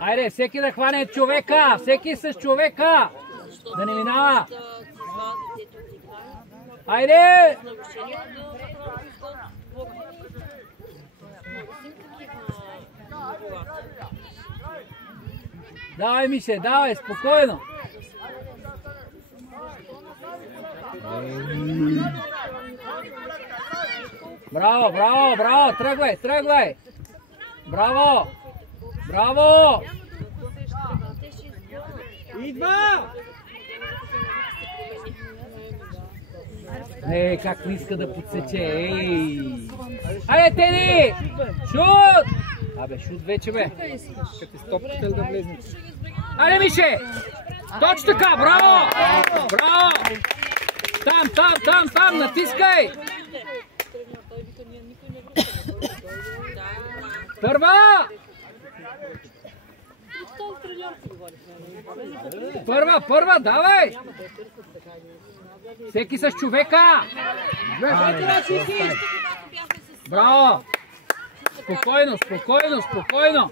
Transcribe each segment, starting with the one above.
Айде, всеки да хване човека! Всеки с човека! Да не минава! Айде! Давай, Мише, давай, спокойно! Браво, браво, браво! Тръгвай, тръгвай! Браво! Браво! Идва! Ей, как не иска да подсече, ей! Айде, Теди! Шут! Абе, шут вече, бе! Като стопката да влезне. Айде, Мише! Точно така, браво! Браво! Там, натискай! Първа! Първа, давай! Всеки с човека! Браво! Спокойно!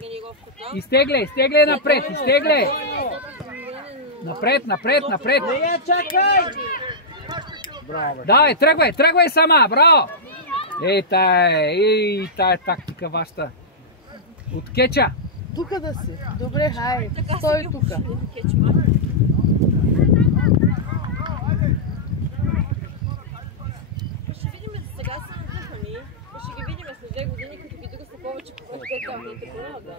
Изтегляй напред, изтегляй! Напред! Давай, тръгвай сама, браво! Ей, тая тактика вашата. От кеча. Тука да си. Добре, хай. Стой тука. Ще видим сега са надъхани. Ще ги видим след 2 години, като ги друга са повече по въобще там и така. Да.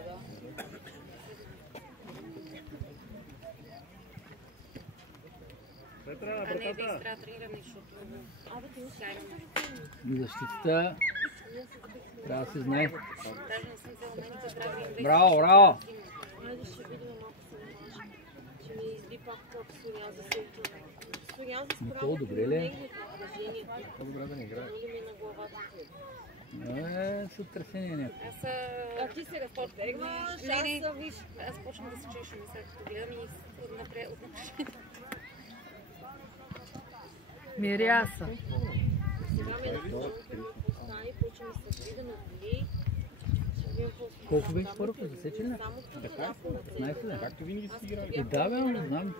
Не, да изтря тренираме, защото... Абе, ти не си И защитата трябва да се знае. Даже не съм взела мените, трябва да им Браво! Айде ще видим малко сега. Ще ми изби пак псориаза след това. Псориаза справа добре ли е? По-добре да не играе. Или ми на главата. С оттресение някакво. А ти се разпочваш. Аз почвам да се чешем, сега като гледам и напред. Миряса. Сега ми е написано, остане, почва ми се вида на боли. Колко беше първо? Засече ли? Така? Знаете ли? Както винаги сте играли. Да, бе, не знам.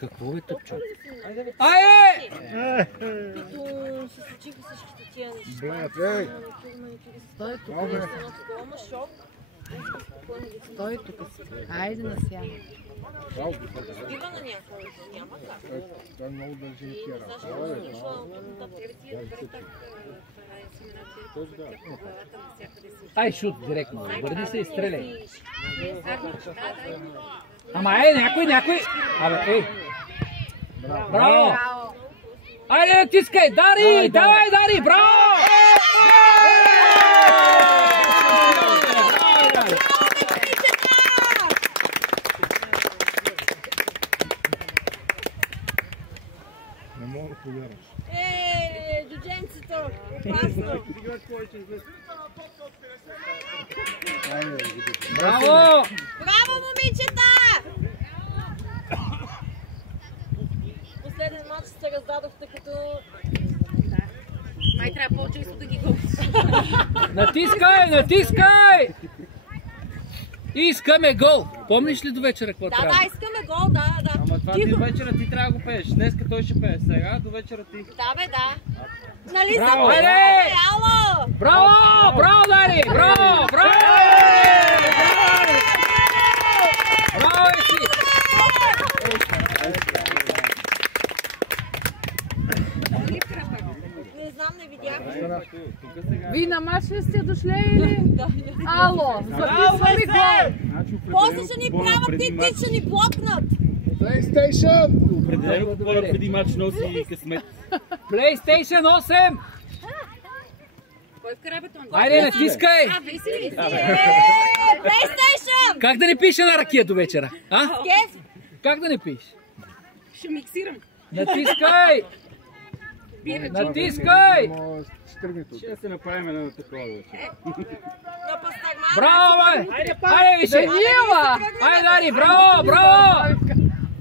Какво бе тъпчо? Айде! Като се случиха всичките тия неща. Бре, Стой тука. Ама шок. Стой тука си. Айде на сега. Бива на някой. Няма как. той много държи на тия работа. Защо не дошла от Ай, шут, директно. Върни се и стреляй. Ама някой! Абе, ей! Браво! Айде, натискай! Дари! Давай, Дари! Браво! Не мога да повярваш. Джудженцето! Опасно! Браво! Браво, момичета! Последен матч се раздадохте като... Май трябва по-често да ги губиш. Натискай! Искаме гол! Помниш ли до вечера какво трябва? Да, искаме гол, да. Ама това ти вечера ти трябва да го пееш. Днеска той ще пее. Сега до вечера ти. Да, бе, да. Нали Браво! са Айде! ало! Браво, Дари! Браво! Си! Не знам, не видях. Вие на матч ли сте дошли или? Ало, записвали гол. После ще ни правят ти ще ни блокнат. PlayStation! Определено преди матч носи късмет. PlayStation 8! Кой вкара бетон? Айде, натискай! Весели! PlayStation! Как да не пише на ракия до вечера? А? Кеф! Как да не пише? Ще миксирам. Натискай! Натискай! Ще се направим едно такова вече. Браво, бе! Айде, више! Айде, Дари, браво!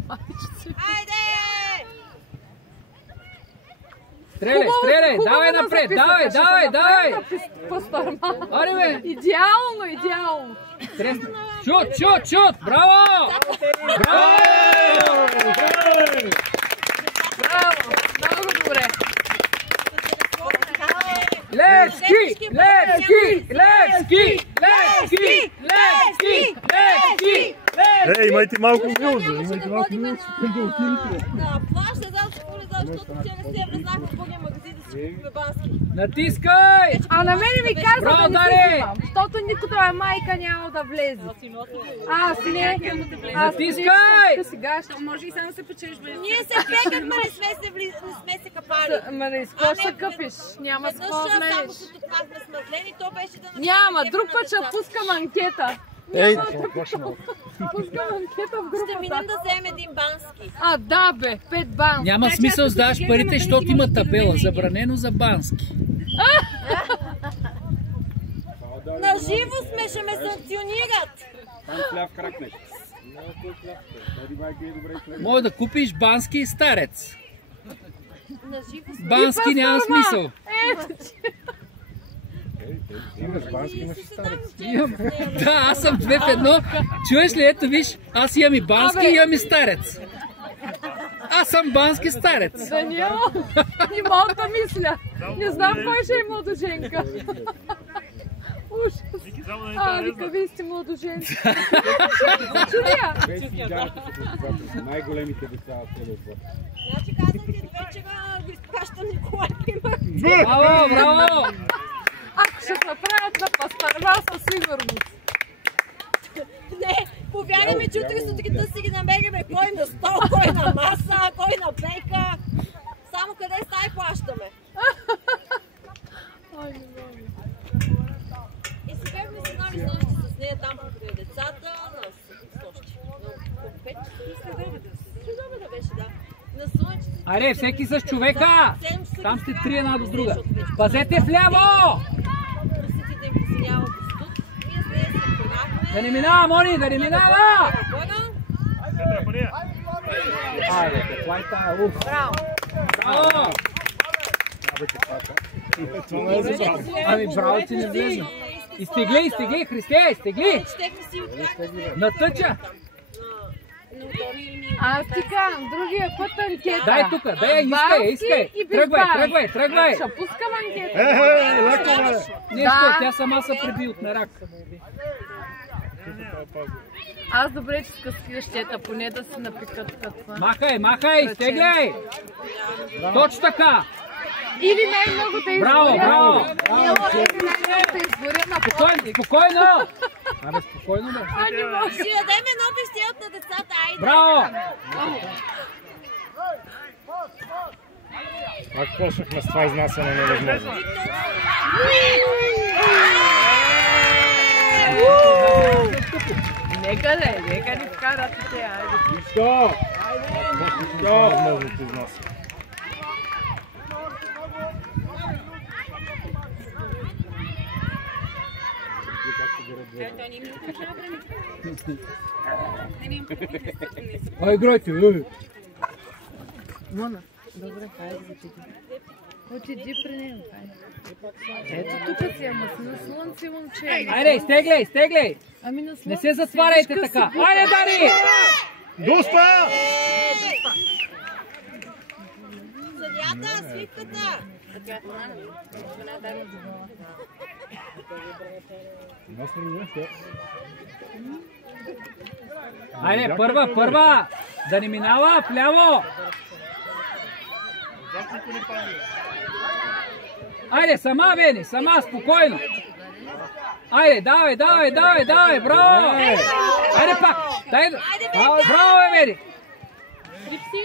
Айде! Стреляй, давай напред, давай! Пасторма. Аре бе! Идеално. Шут! Браво! Браво, много добре. Левски! Ей, имайте малко милза, Да, плаща за сигурно, защото че не се влезнаха в другия магазин да си купиме бански. Натискай! А на мене ми каза Браво, да не Даре! се взимам, защото никога майка няма да влезе. Аз не. Натискай! Сега ще Може и само да се печелиш без. Ние се пекахме, не сме се капали. Ма не изко ще къпиш. Няма с какво Веднъж само влезеш. като бяхме смазлени, то беше да Няма, друг път ще пускам анкета. Ей, Пускам анкета в Ще минем групата. да вземем един бански. А, да бе, 5 бански. Няма смисъл да даваш парите, защото има табела. Забранено за бански. На живо сме, ще ме санкционират. Може да купиш бански и старец. На живо сме. Бански няма смисъл. Имаш бански, имаш и старец. Да, аз съм 2 в 1. Чуеш ли, ето виж, аз имам и бански, имам и старец. Аз съм бански старец. Даниел, не мога да мисля. Не знам кой ще е младоженка. Ужас. Вика, вие сте младоженци. Чудия. Най-големите деца в целия свят. Значи казвам ти, вечера го изпращам Николай, пример. Браво! Ако ще се правят на пастърма, със сигурност. Не, повярвай ми, че утре сутринта си ги намериме кой на стол, кой на маса, кой на бейка. Само къде стаи плащаме. И сега бяхме си знали с нощи с нея там покрай децата, на нощи. Но 5 да беше, да. На слънчето. Аре, всеки с човека! Там сте 3 една до друга. Пазете вляво! Просите да им посинява по студ. Ние с нея се погнахме. Да не минава, Мони, да не минава! Айде, каква е тая? Уф! Браво! Ами, браво, че не влезна. Изтегли, Христе, изтегли! Щехме си отбягнахме. Натъча! Аз ти казвам, другия път анкета. Дай тука, дай, искай! Тръгвай! Ще пускам анкета. леко бе! Нещо, тя сама се преби от мерак. Аз добре, че скъскаш щета, поне да си напикат като. Махай, изтегляй! Точно така! Или най-много да изгоря. Браво! Или най-много да изгоря на площи. Спокойно! Абе, спокойно да. Ще дадем едно вещият на децата, айде. Браво! Пак почнахме с това изнасяне невъзможно. Нека ни вкарат и те, айде. Нищо! Невъзможното изнасяне. Ой, гройте! Мона, добре, хайде да ти. Отиди при него, хайде. Ето тук си, ама си на слънце, момче. Айде, изтегляй! Ами на слънце. Не се затваряйте така! Айде, Дари! Доста! Съдията, свитката. Айде, първа! Да не минава вляво! Айде, сама, Вени, сама, спокойно! Айде, давай, браво! Айде пак! Браво, Вени! Липси,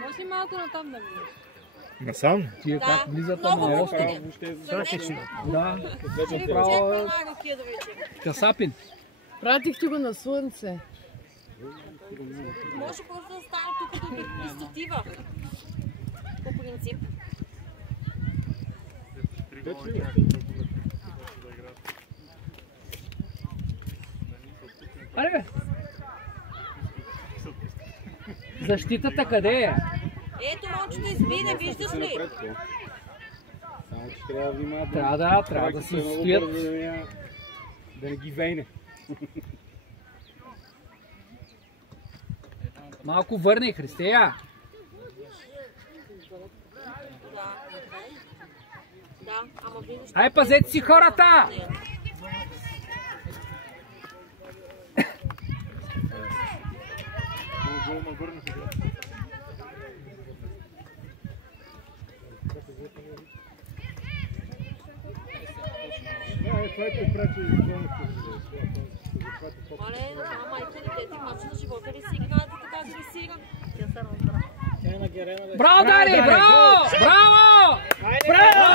може ли малко натам да видиш? Насам? Тия как влизат на Много остров. благодаря. Да, Ще право помага кия да вече. Касапин. Пратихте го на слънце. Може просто да стане тук като инициатива. По принцип. Аре бе! Защитата къде е? Ето, момчето изби, не виждаш ли? трябва да внимава. Трябва да се стоят. Да не ги вейне. Малко върни, Христея. Да, ама видиш... Ай, пазете си хората! Мале, ама и те мача на живота ли си играят и така агресиран? Браво, Дари! Браво! Браво! Браво!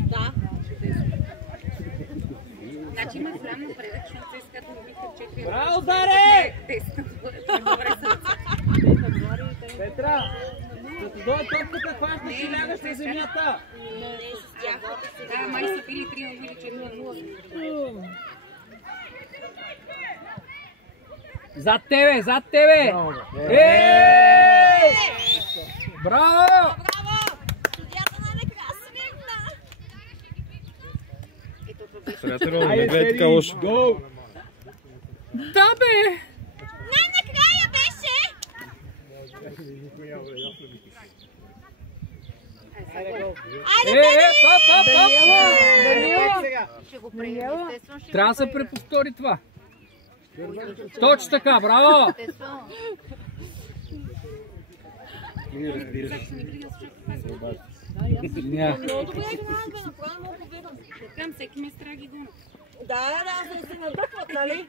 Да. Значи има голям напредък, защото се искат да викат 4. Браво, Даре! Петра, като дойде топката, хващаш и лягаш на земята. Не с тях. Да, май са били 3 или 4-0. Зад тебе, зад тебе! Браво! Браво! Судията най-накрая свирна! Приятел, не гледай така лошо. Да, бе! Най-накрая беше! Трябва да се преповтори това. Точно така, браво! Много добре играем, бе, направо много повирам. Там всеки ме страги гона. Да, за да се надъхват, нали?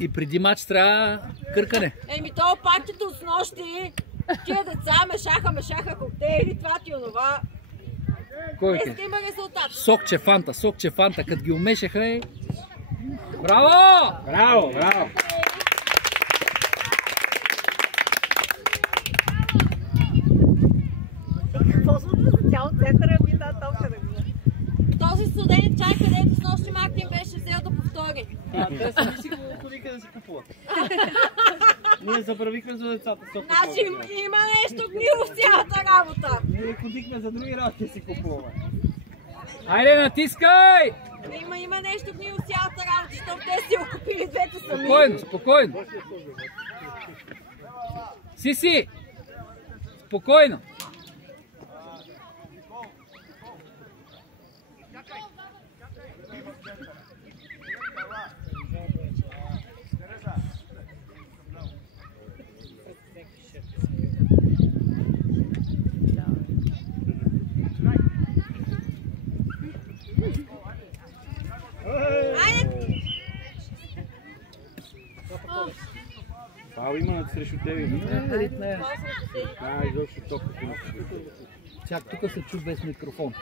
И преди матч трябва къркане. Еми, то партито с нощи, тия деца мешаха коктейли, това ти онова. Кой Днес има резултат. Сокче фанта, като ги умешаха и... Браво! Браво, браво! Какво случва за цял центъра ми да толкова да го... Този студен чай, където с нощи Мартин беше взел да повтори. Те сами си го ходиха да си купуват. Ние забравихме за децата. Значи има нещо гнило в цялата работа. Ние ходихме за други работи да си купуваме. Айде, натискай! Има нещо гнило в цялата работа, защото те си окупили двете сами. Спокойно, спокойно. Сиси! Спокойно. Фал има срещу тебе. Изобщо топката. Чак тук се чу без микрофон.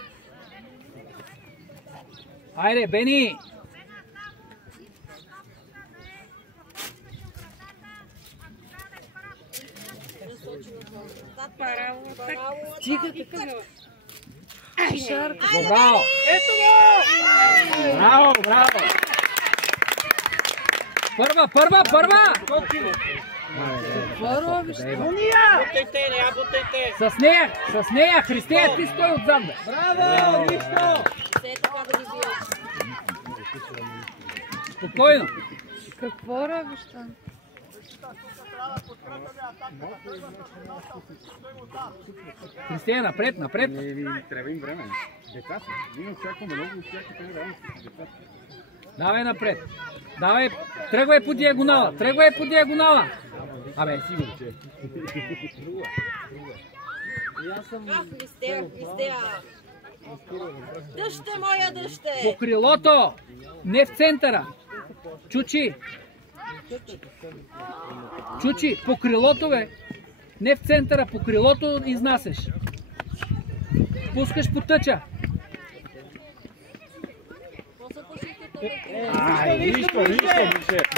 Айде, Бени! Стига така. Браво! Ето го! Браво, браво! Първа! Бутайте! С нея, Христея, ти стой отзад. Браво! Нищо! Все така да ги бива. Спокойно. Какво правиш там? Христея, напред. Трябва им време. Деца са. Ние очакваме много от тях, като реално с децата. Давай напред. Давай, тръгвай по диагонала. Абе, сигурно, че. Христея. Дъще, моя дъще. По крилото, не в центъра. Чучи, по крилото, бе. Не в центъра, по крилото изнасяш. Пускаш по тъча. Нищо.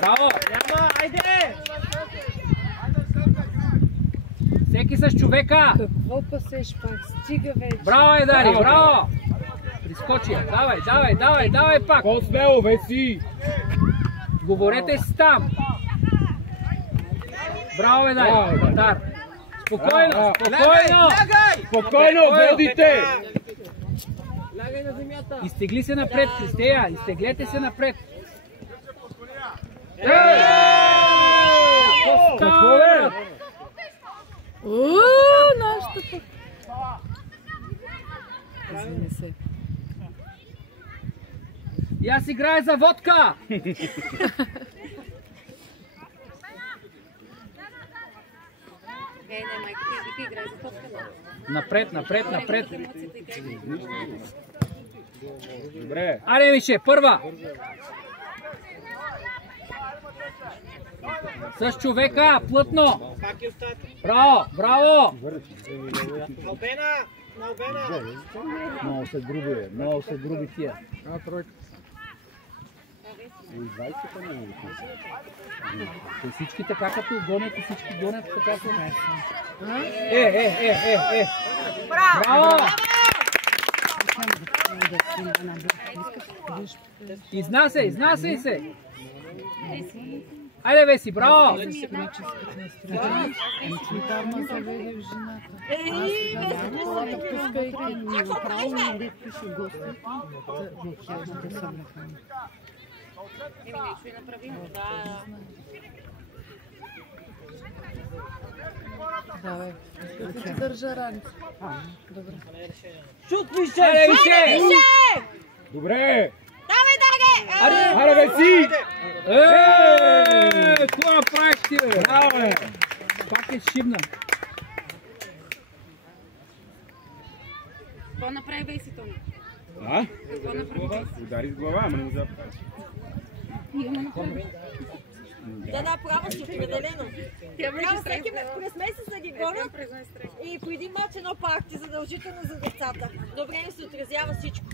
Браво! Няма, айде! Всеки с човека. Какво пасеш пак? Стига вече. Браво, Едари, браво! скочи я. Давай пак. По-смело, Веси! Говорете си там. Браво, бе, дай. Вратар. Спокойно. Спокойно, водите! Изтегли се напред, Кристея. Изтеглете се напред. Какво е? Нашата пък. Извини се. И аз играя за водка. Не, майка, ти играй за фотка. Напред. Добре. Аре, Мише, първа. С човека, плътно. Браво. Албена! Много са груби тия. Всички така като гонят и всички гонят така са. Браво! Изнасяй се! Айде, Веси, браво! Давай, да ти държа раница. Добре. Шут, Мише! Добре! Давай! Аре, Веси! Какво направих ти, бе? Браво, бе! Пак е шибна. Какво направи Веси, Тони? А? Какво направи? Удари с глава, ама не му запада. Да, право си, определено. Трябва всеки през месеца ги гонят и по един мач едно парти, задължително за децата. Добре им се отразява всичко.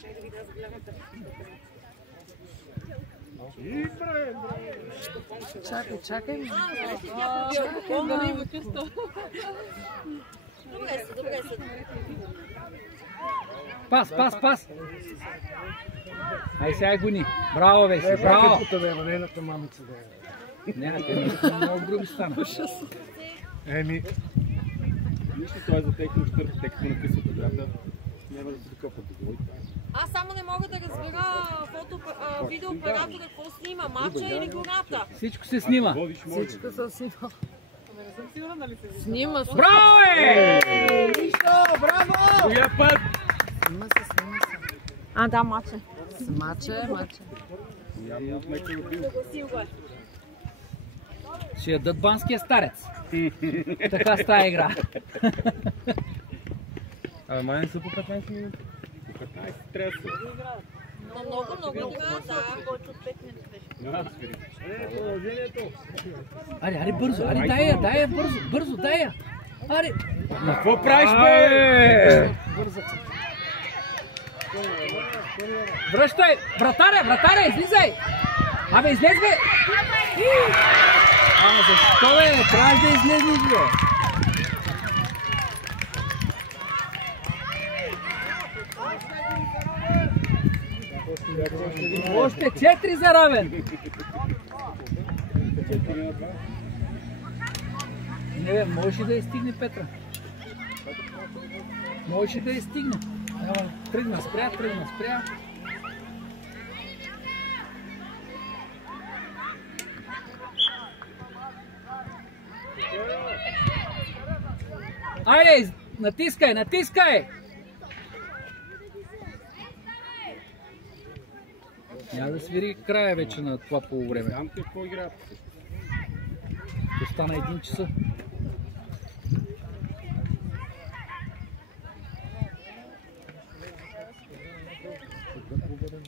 Чай да ви да загледате. Чакай. Добре са. Пас. Ай, сега гони. Браво, Веси, браво. Нейната мамица да е. Не, много груби стана. Еми... Нищо той е за техни четвърти, тъй като написа фотография. Няма да се докъпват до главите. Аз само не мога да разбера видеооператора какво снима, мача или гората. Всичко се снима. Всичко се снима. Снима се. Браво, е! Браво! Коя път? Снима се. А, да, мача. Мача. Явно от някой убил. Ще ядат банския старец. Така с тая игра. Абе, май не са по 15 минути. По 15 трябва да са. Но много игра, да. Аре, бързо, дай я, бързо, дай я. Аре. На какво правиш, бе? Връщай! Вратаре, излизай! Абе, излез, бе! Ама защо, бе? Трябваш да излезнеш, бе! Още 4 за равен! Не, бе, можеше да я стигне Петра. Можеше да я стигне. Тръгна, спря. Айде, натискай! Няма да свири края вече на това полувреме. Знам те какво играят. Остана 1 часа.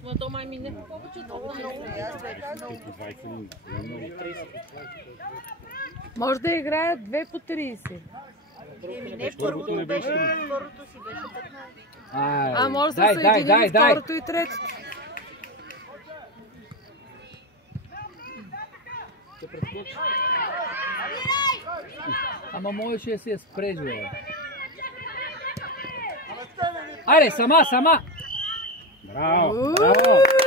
Но то май мине повече от 20 минути. Може да играят 2 по 30. Не, първото си беше 15. Може да се съедини второто и третото. Ама можеше да се я спреш, бе. Айде, сама! Браво! Браво!